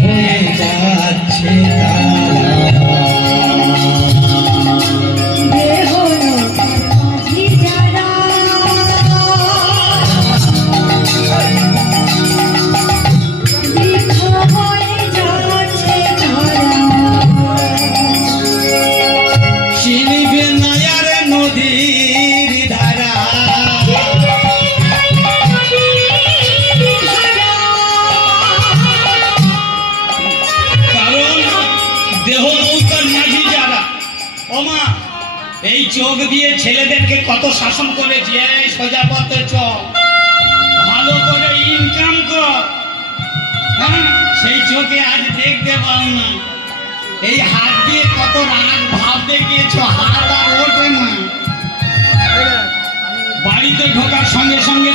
হয়ে যাচ্ছে এই চোখ দিয়ে ছেলেদেরকে কত শাসন করেছি, এই সোজা পথে চল, ভালো করে ইনকাম কর, হ্যাঁ সেই চোখে আজ দেখতে পাও না। এই হাত দিয়ে কত রাগ ভাব দেখিয়েছ, হাত আর ওঠে না। বাড়িতে ঢোকার সঙ্গে সঙ্গে